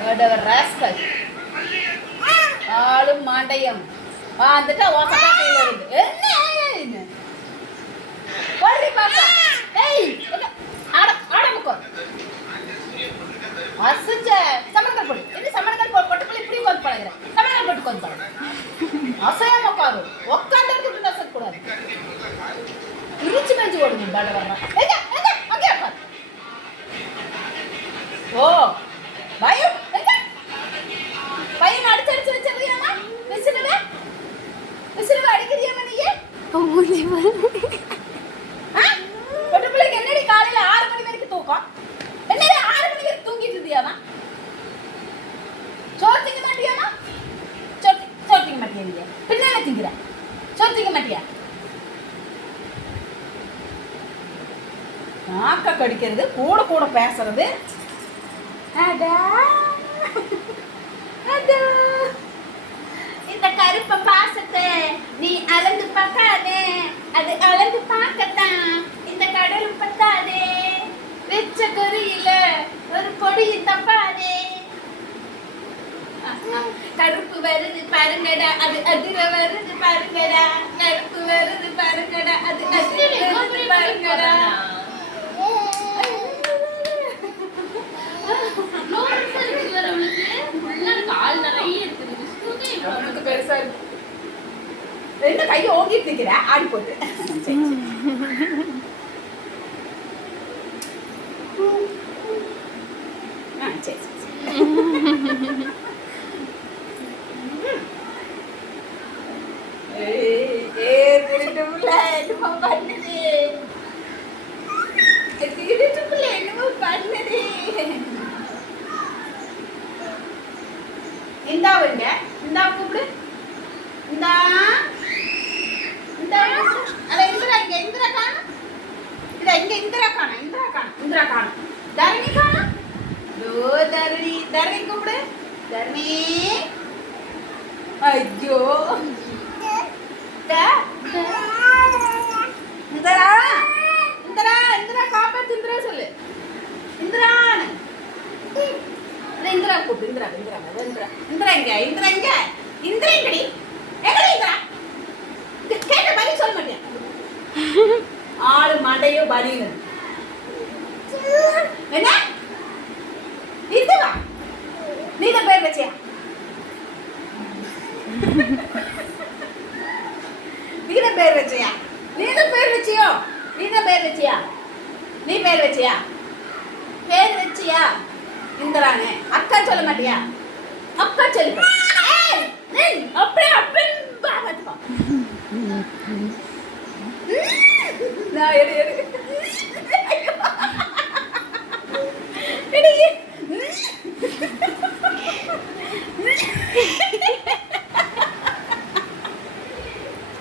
rascal ஆளும் மாண்டையம் வந்துட்டா ஓசக்கா கையில் இருந்து என்ன போடுறி பாப்பா ஏய் ஆடமுக்கோ அசுச்ச சமணக்கால் போடு என்ன சமணக்கால் போட்டு இப்படி உட்காந்து பழகிறேன் சமணக்கால் போட்டு உட்காந்து பழகிறேன் அசையாம உட்காரு உட்காந்து எடுத்துட்டு அசக்கூடாது இடிச்சு மேய்ச்சி ஓடுங்க பாட வர்றான் அங்கே உட்காரு ஓ பயம் பையன் அடிச்சு வச்சிருக்கியாமா விசிறுவ அடிக்கிறியாமா நீயே பொட்டு பிள்ளைக்கு என்னடி காலையில 6 மணி வரைக்கும் தூக்கம் என்னடி 6 மணி வரைக்கும் தூங்கிட்டு இருந்தியாமா சோறு திங்க மாட்டியாமா சோறு திங்க மாட்டியா நீங்க பின்ன திங்கிற சோறு திங்க மாட்டியா நாக்க கடிக்கிறது கூட கூட பேசுறது அடா அடா இந்த கருப்ப பாசத்தை நீ அளந்து பார்க்காதே அது அளந்து பார்க்கத்தான் இந்த கடலும் பத்தாதே வெச்ச குறியில ஒரு பொடியும் தப்பாதே கருப்பு வருது பாருங்கடா அது அதிர வருது பாருங்கடா கருப்பு வருது பாருங்கடா அது அதிர வருது பாருங்கடா பெருசா இருக்கு ரெண்டு கையை ஓங்கிட்டு நிக்கிற ஆடி போட்டு இந்தா வைங்க இந்தா கூப்பிடு இந்தா இந்தா அட இந்திரா இங்க இந்திரா காணோம் இத இங்க இந்திரா காணோம் தரணி காணோம் ஓ தரணி கூப்பிடு தரணி ஐயோ இந்திரா இந்திரா இந்திரா காப்பாத்து இந்திரா சொல்லு இந்திரான்னு இந்திரா கூப்பிடு இந்திரா எங்கடி கேட்ட பதில் சொல்ல மாட்டேன் ஆளு மண்டையோ பலின்னு என்ன இதுவா நீதான் பேர் வச்சியா நீதான் பேர் வச்சியா இந்திரானே அக்கா சொல்ல மாட்டியா அக்கா சொல்லு அப்படியே அப்பன் பாவத்துப்பா நான் எடு